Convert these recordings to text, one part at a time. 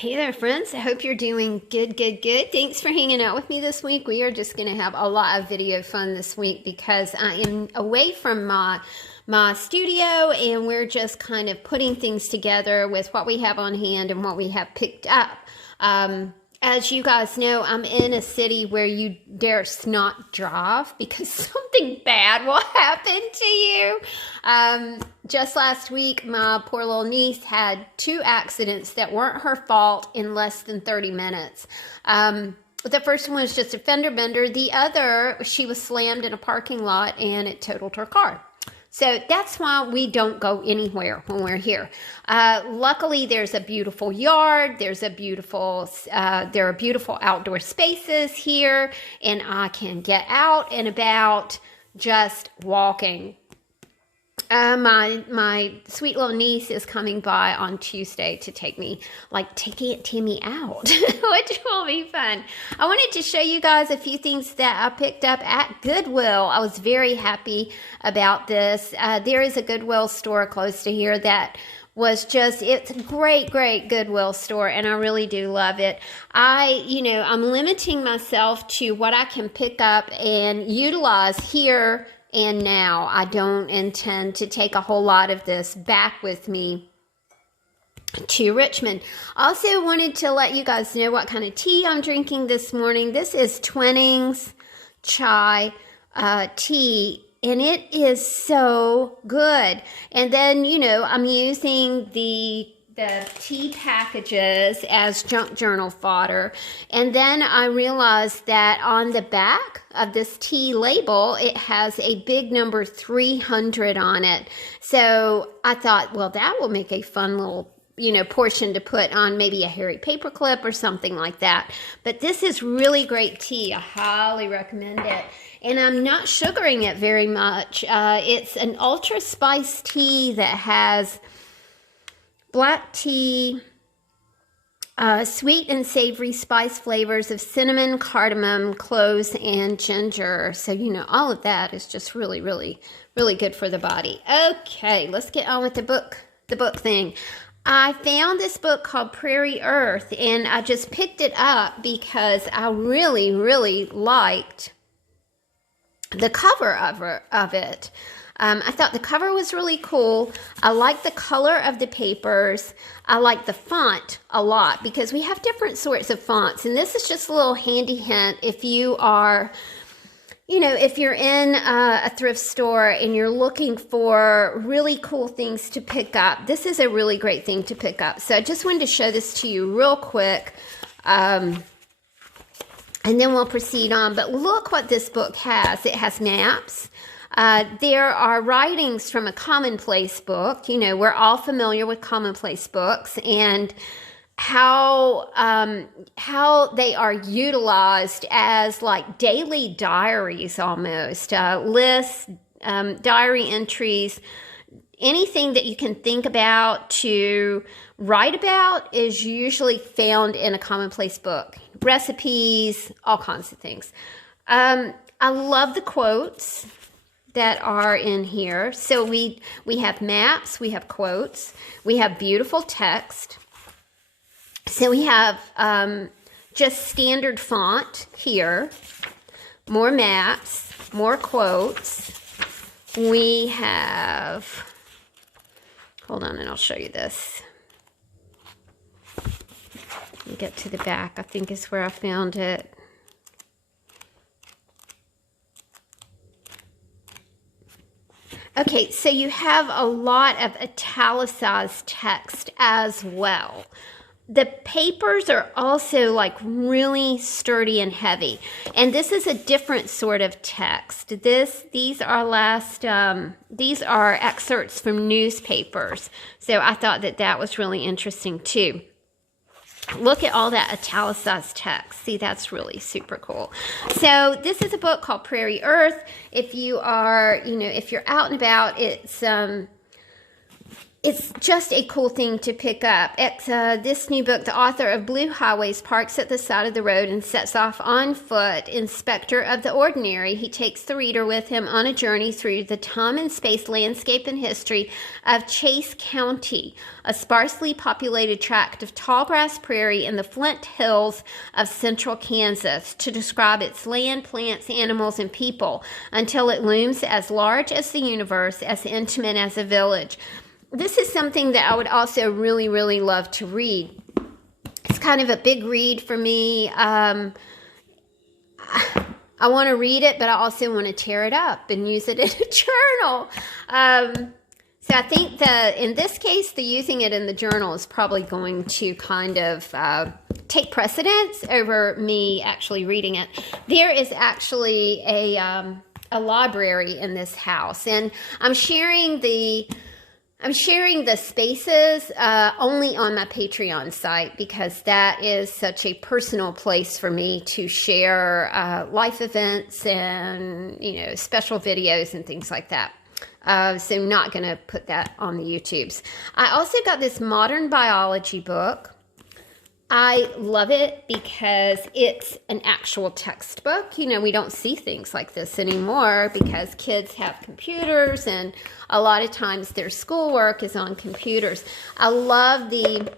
Hey there, friends. I hope you're doing good. Thanks for hanging out with me this week. We are just going to have a lot of video fun this week because I am away from my studio and we're just kind of putting things together with what we have on hand and what we have picked up. As you guys know, I'm in a city where you dare not drive because something bad will happen to you. Just last week, my poor little niece had 2 accidents that weren't her fault in less than 30 minutes. The first one was just a fender bender. The other, she was slammed in a parking lot and it totaled her car. So that's why we don't go anywhere when we're here. Luckily, there's a beautiful yard. There are beautiful outdoor spaces here, and I can get out and about just walking. My sweet little niece is coming by on Tuesday to taking Tammy out, which will be fun. I wanted to show you guys a few things that I picked up at Goodwill. I was very happy about this. There is a Goodwill store close to here that it's a great Goodwill store, and I really do love it. I'm limiting myself to what I can pick up and utilize here and now. I don't intend to take a whole lot of this back with me to Richmond. Also wanted to let you guys know what kind of tea I'm drinking this morning. This is Twinings chai tea, and it is so good. And then, I'm using the tea packages as junk journal fodder. And then I realized that on the back of this tea label, it has a big number 300 on it. So I thought, well, that will make a fun little portion to put on maybe a hairy paper clip or something like that. But this is really great tea. I highly recommend it. And I'm not sugaring it very much. It's an ultra spice tea that has black tea, sweet and savory spice flavors of cinnamon, cardamom, cloves, and ginger. So, all of that is just really good for the body. Okay, let's get on with the book thing. I found this book called Prairie Earth, and I just picked it up because I really liked the cover of it. I thought the cover was really cool. I like the color of the papers. I like the font a lot because we have different sorts of fonts. And this is just a little handy hint if you are, if you're in a thrift store and you're looking for really cool things to pick up, this is a really great thing to pick up. So I just wanted to show this to you real quick. And then we'll proceed on. But look what this book has. It has maps. There are writings from a commonplace book. We're all familiar with commonplace books and how they are utilized as like daily diaries almost, lists, diary entries. Anything that you can think about to write about is usually found in a commonplace book. Recipes, all kinds of things. I love the quotes that are in here. So we have maps, we have quotes, we have beautiful text. So we have just standard font here, more maps, more quotes. We have, hold on and I'll show you this. Let me get to the back, I think is where I found it. Okay, so you have a lot of italicized text as well. The papers are also like really sturdy and heavy. And this is a different sort of text. These are excerpts from newspapers. So I thought that was really interesting too. Look at all that italicized text. See, that's really super cool. So this is a book called Prairie Earth. If you are, if you're out and about, it's it's just a cool thing to pick up. This new book, the author of Blue Highways parks at the side of the road and sets off on foot, inspector of the ordinary. He takes the reader with him on a journey through the time and space, landscape, and history of Chase County, a sparsely populated tract of tall grass prairie in the Flint Hills of central Kansas, to describe its land, plants, animals, and people until it looms as large as the universe, as intimate as a village. This is something that I would also really, really love to read. It's kind of a big read for me. I want to read it, but I also want to tear it up and use it in a journal. So I think that in this case, the using it in the journal is probably going to kind of take precedence over me actually reading it. There is actually a library in this house, and I'm sharing the spaces only on my Patreon site, because that is such a personal place for me to share life events and, special videos and things like that. So not going to put that on the YouTubes. I also got this modern biology book. I love it because it's an actual textbook. We don't see things like this anymore because kids have computers, and a lot of times their schoolwork is on computers. I love the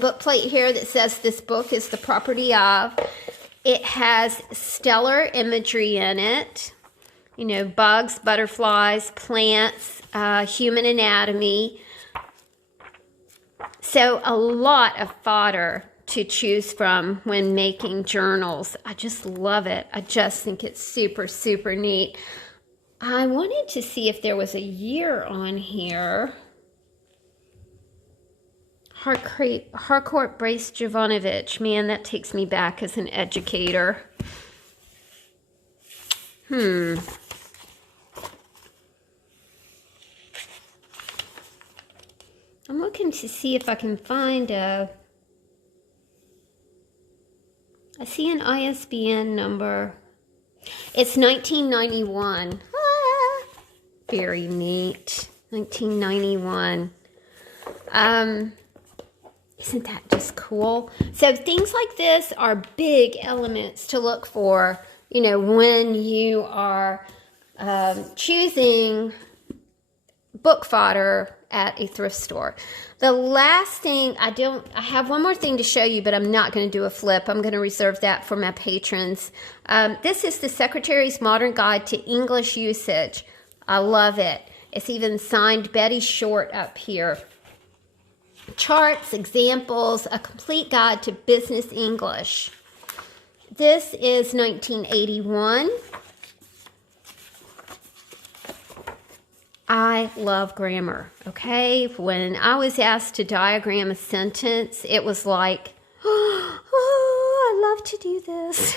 book plate here that says this book is the property of. It has stellar imagery in it. Bugs, butterflies, plants, human anatomy. So a lot of fodder to choose from when making journals. I just love it. I just think it's super, super neat. I wanted to see if there was a year on here. Harcourt Brace Jovanovich. Man, that takes me back as an educator. I'm looking to see if I can find I see an ISBN number. It's 1991. Very neat. 1991. Isn't that just cool? So things like this are big elements to look for, when you are choosing book fodder at a thrift store. The last thing, I have one more thing to show you, but I'm not going to do a flip. I'm going to reserve that for my patrons. This is the Secretary's Modern Guide to English Usage. I love it. It's even signed Betty Short up here. Charts, examples, a complete guide to business English. This is 1981. I love grammar, okay? When I was asked to diagram a sentence, it was like, oh, I love to do this.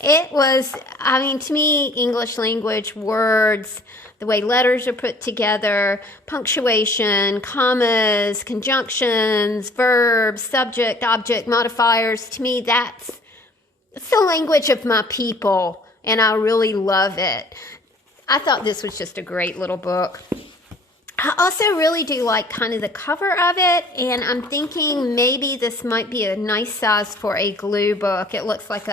It was, to me, English language, words, the way letters are put together, punctuation, commas, conjunctions, verbs, subject, object, modifiers. To me, that's the language of my people, and I really love it. I thought this was just a great little book. I also really do like kind of the cover of it, and I'm thinking maybe this might be a nice size for a glue book. It looks like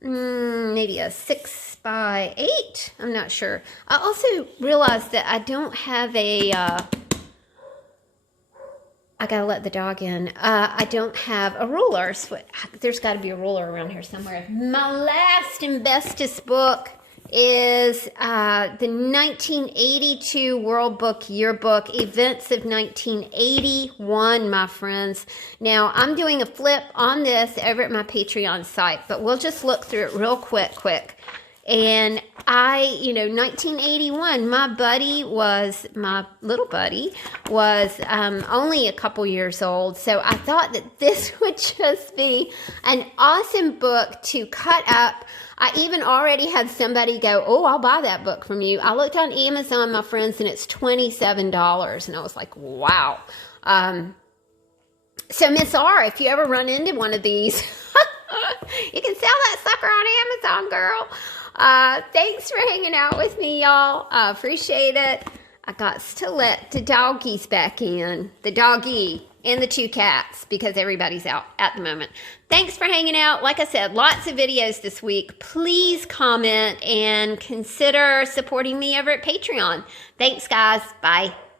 maybe a 6x8. I'm not sure. I also realized that I don't have I gotta let the dog in. I don't have a ruler. So there's got to be a ruler around here somewhere. My last and bestest book is the 1982 World Book Yearbook, Events of 1981, my friends. Now, I'm doing a flip on this over at my Patreon site, but we'll just look through it real quick. And 1981, my little buddy was only a couple years old. So I thought that this would just be an awesome book to cut up. I even already had somebody go, oh, I'll buy that book from you. I looked on Amazon, my friends, and it's $27. And I was like, wow. So Miss R, if you ever run into one of these, you can sell that sucker on Amazon, girl. Thanks for hanging out with me, y'all. I appreciate it. I got to let the doggies back in, the doggy and the 2 cats, because everybody's out at the moment. Thanks for hanging out. Like I said, lots of videos this week. Please comment and consider supporting me over at Patreon. Thanks, guys. Bye.